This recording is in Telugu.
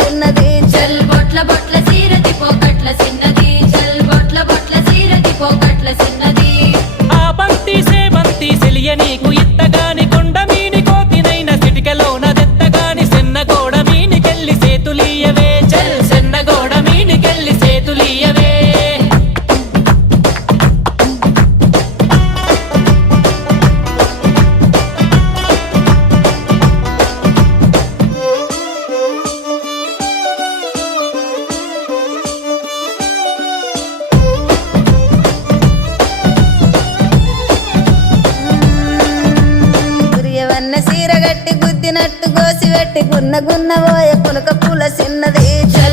చిన్నది చల్ బొట్ల బొట్ల సీరది పోకట్ల చిన్నది చల్ బొట్ల బొట్ల సీరది పోకట్ల చిన్నది ఆ బంతి సేబంతి సెలియ నీకు ఇత్తగాని కొండ మీని కోతినైన సిటికలోన దెత్తగాని సెన్నగోడ మీనికెళ్ళి సేతులీయవే చల్ సెన్నగోడ మీనికెళ్ళి సేతులీయవే గురియవన్న సీర గట్టి గుద్దినట్టు గోసి పెట్టి గున్న గున్న పోయ పులక పూల చిన్నది చల్